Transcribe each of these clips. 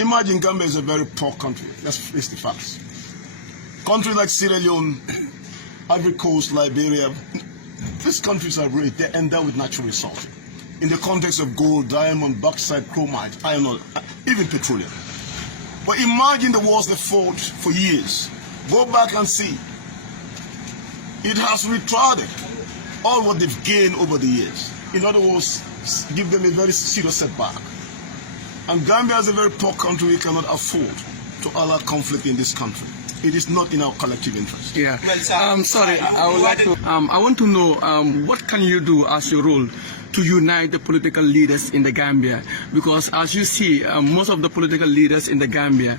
Imagine Gambia is a very poor country. Let's face the facts. Countries like Sierra Leone, Ivory Coast, Liberia, these countries are really, they're endowed with natural resources. In the context of gold, diamond, bauxite, chromite, iron ore, even petroleum. But imagine the wars they fought for years. Go back and see. It has retarded all what they've gained over the years. In other words, give them a very serious setback. And Gambia is a very poor country. We cannot afford to allow conflict in this country. It is not in our collective interest. Yeah. Sorry, I would like to. I want to know what can you do as your role to unite the political leaders in the Gambia? Because as you see, most of the political leaders in the Gambia,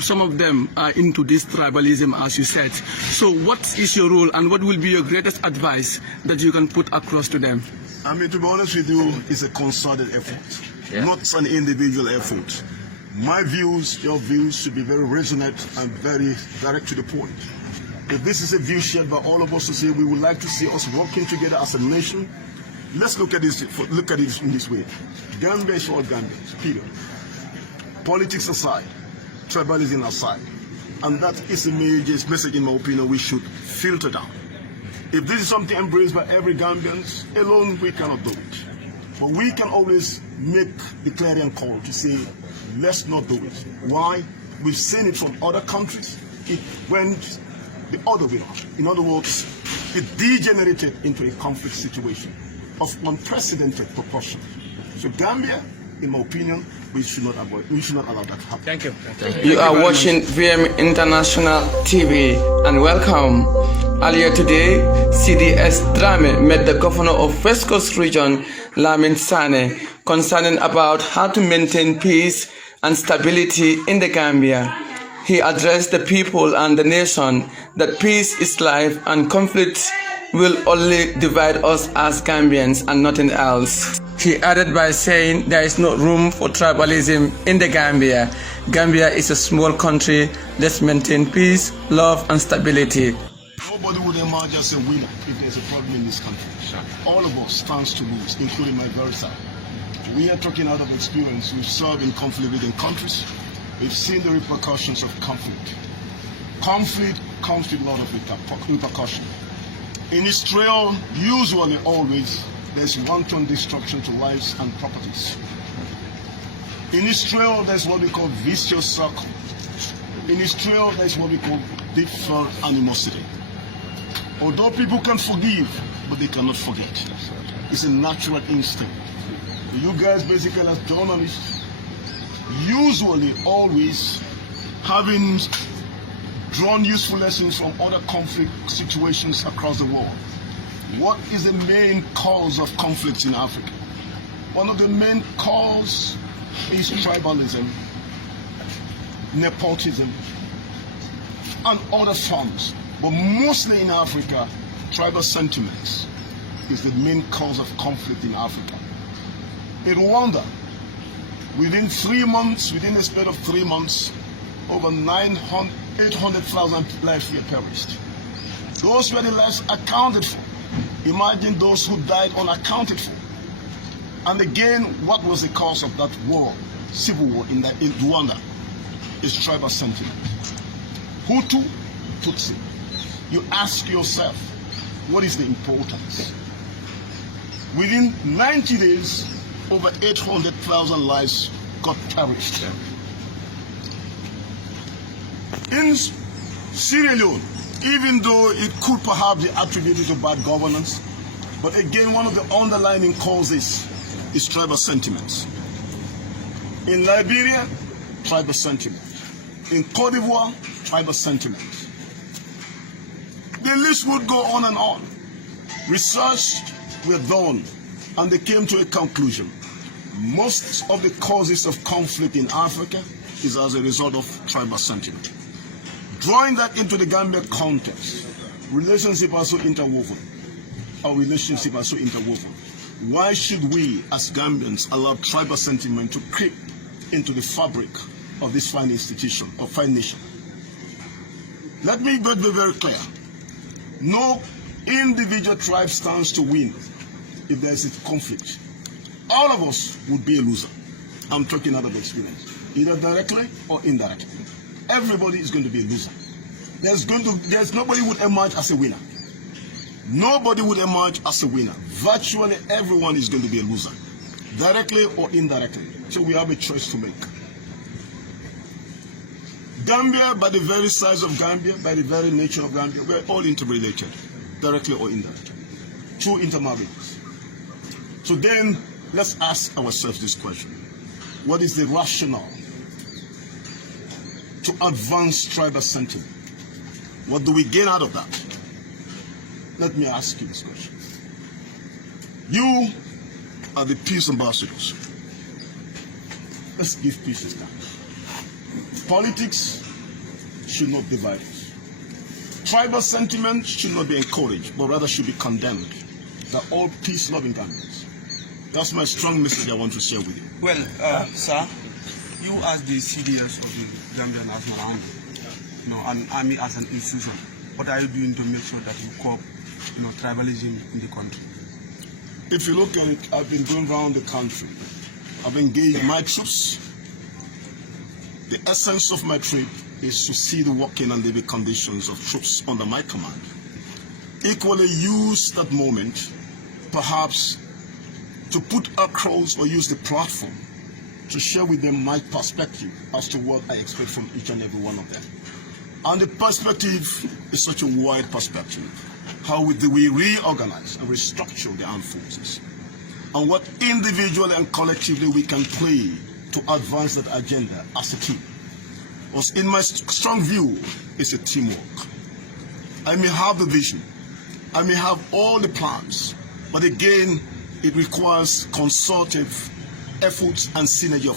some of them are into this tribalism, as you said. So, what is your role, and what will be your greatest advice that you can put across to them? I mean, to be honest with you, it's a concerted effort, not an individual effort. My views, your views should be very resonant and very direct to the point. If this is a view shared by all of us to say we would like to see us working together as a nation, let's look at this. Look at it in this way: Gambia is all Gambians. Period. Politics aside, tribalism aside, and that is a major message, in my opinion, we should filter down. If this is something embraced by every Gambian, alone we cannot do it. But we can always make the clarion call to say, let's not do it. Why? We've seen it from other countries. It went the other way. In other words, it degenerated into a conflict situation of unprecedented proportion. So Gambia, in my opinion, we should not allow that to happen. Thank you. You are watching VM International TV, and welcome. Earlier today, CDS Drame met the governor of West Coast Region, Lamin Sane, concerning about how to maintain peace and stability in the Gambia. He addressed the people and the nation that peace is life and conflict will only divide us as Gambians and nothing else. He added by saying there is no room for tribalism in the Gambia. Gambia is a small country. Let's maintain peace, love and stability. Nobody would emerge as a winner if there's a problem in this country. All of us stands to lose, including my very side. We are talking out of experience. We've served in conflict-ridden countries. We've seen the repercussions of conflict. Conflict comes with a lot of repercussion. In Israel, usually always, there's wanton destruction to lives and properties. In Israel, there's what we call vicious circle. In Israel, there's what we call deep-felt animosity. Although people can forgive, but they cannot forget. It's a natural instinct. You guys basically as journalists, usually always having drawn useful lessons from other conflict situations across the world. What is the main cause of conflicts in Africa? One of the main causes is tribalism, nepotism, and other forms. But mostly in Africa, tribal sentiments is the main cause of conflict in Africa. In Rwanda, within 3 months, within a span of 3 months, over 800,000 lives were perished. Those were the lives accounted for. Imagine those who died unaccounted for. And again, what was the cause of that war, civil war in Rwanda? Is tribal sentiment. Hutu, Tutsi. You ask yourself, what is the importance? Within 90 days, over 800,000 lives got perished. In Sierra Leone, even though it could perhaps be attributed to bad governance, but again, one of the underlying causes is tribal sentiments. In Liberia, tribal sentiments. In Cote d'Ivoire, tribal sentiments. The list would go on and on. Research were done, and they came to a conclusion. Most of the causes of conflict in Africa is as a result of tribal sentiment. Drawing that into the Gambia context, relationships are so interwoven. Our relationships are so interwoven. Why should we, as Gambians, allow tribal sentiment to creep into the fabric of this fine institution, or fine nation? Let me be very clear. No individual tribe stands to win if there is a conflict. All of us would be a loser. I'm talking out of experience. either directly or indirectly. Everybody is going to be a loser. There's nobody would emerge as a winner. Nobody would emerge as a winner. Virtually everyone is going to be a loser, directly or indirectly. So we have a choice to make. Gambia, by the very size of Gambia, by the very nature of Gambia, we're all interrelated, directly or indirectly, through intermarriages. So then, let's ask ourselves this question. What is the rationale to advance tribal sentiment? What do we gain out of that? Let me ask you this question. You are the peace ambassadors. Let's give peace a start. Politics should not divide us. Tribal sentiment should not be encouraged, but rather should be condemned. They're all peace-loving Gambians. That's my strong message I want to share with you. Well, sir, you as the CDS of the Gambia National Army, and army as an institution, what are you doing to make sure that you curb, tribalism in the country? If you look at it, I've been going around the country. I've engaged my troops. The essence of my trip is to see the working and living conditions of troops under my command. Equally use that moment, perhaps, to put across or use the platform to share with them my perspective as to what I expect from each and every one of them. And the perspective is such a wide perspective. How do we reorganize and restructure the armed forces? And what individually and collectively we can play to advance that agenda as a team. Because in my strong view, it's a teamwork. I may have the vision, I may have all the plans, but again, it requires consultative efforts and synergy of